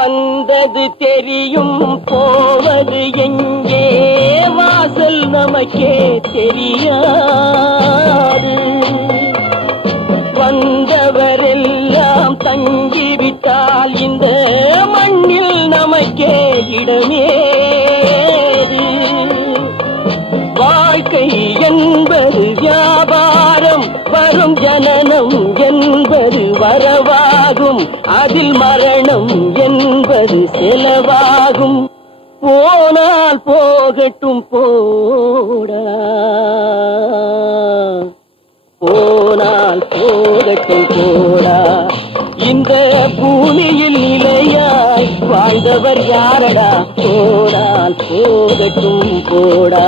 வந்தது தெரியும் போவது எங்கே வாசல் நமக்கே தெரியாது. வந்தவரெல்லாம் தங்கிவிட்டால் இந்த மண்ணில் நமக்கே இடமேது. வாழ்க்கை என்பது வியாபாரம், வரும் ஜனனம் என்பது வரவாகும், அதில் மரணம் என்பது செலவாகும். போனால் போகட்டும் போடா, போனால் போகட்டும் போடா. இந்த பூமியில் நிலையாய் வாழ்ந்தவர் யாரடா? போனால் போகட்டும் போடா.